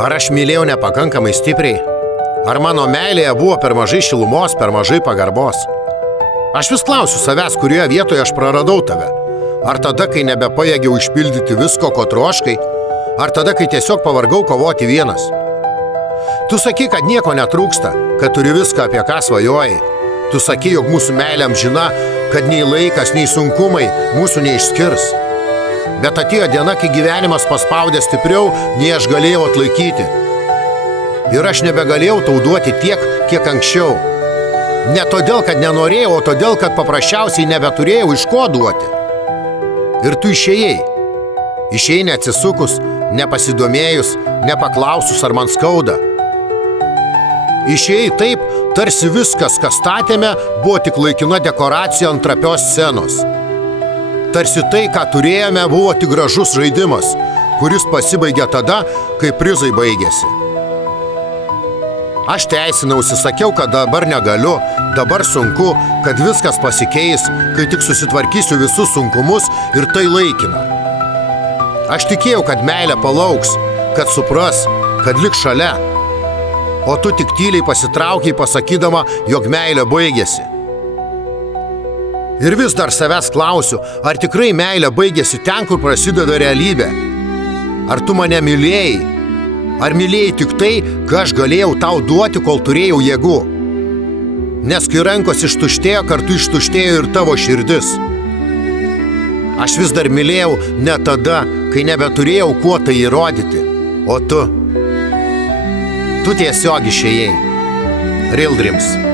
Ar aš mylėjau nepakankamai stipriai? Ar mano meilėje buvo per mažai šilumos, per mažai pagarbos? Aš vis klausiu savęs, kurioje vietoje aš praradau tave. Ar tada, kai nebepajėgiau išpildyti visko, ko troškai? Ar tada, kai tiesiog pavargau kovoti vienas? Tu sakai, kad nieko netrūksta, kad turi viską, apie ką svajojai. Tu sakai, jog mūsų meilė amžina, kad nei laikas, nei sunkumai mūsų neišskirs. Bet atėjo diena, kai gyvenimas paspaudė stipriau, nei aš galėjau atlaikyti. Ir aš nebegalėjau tau duoti tiek, kiek anksčiau. Ne todėl, kad nenorėjau, o todėl, kad paprasčiausiai nebeturėjau iš ko duoti. Ir tu išėjai. Išėjai neatsisukus, nepasidomėjus, nepaklausus, ar man skauda. Išėjai taip, tarsi viskas, kas statėme, buvo tik laikina dekoracija ant trapios scenos. Tarsi tai, ką turėjome, buvo tik gražus žaidimas, kuris pasibaigė tada, kai prizai baigėsi. Aš teisinausi, sakiau, kad dabar negaliu, dabar sunku, kad viskas pasikeis, kai tik susitvarkysiu visus sunkumus ir tai laikina. Aš tikėjau, kad meilė palauks, kad supras, kad liks šalia. O tu tik tyliai pasitraukiai, pasakydama, jog meilė baigėsi. Ir vis dar savęs klausiu, ar tikrai meilė baigėsi ten, kur prasideda realybė? Ar tu mane mylėjai? Ar mylėjai tik tai, ką aš galėjau tau duoti, kol turėjau jėgų? Nes kai rankos ištuštėjo, kartu ištuštėjo ir tavo širdis. Aš vis dar mylėjau ne tada, kai nebeturėjau kuo tai įrodyti. O tu tiesiog išėjai. Real Dreams.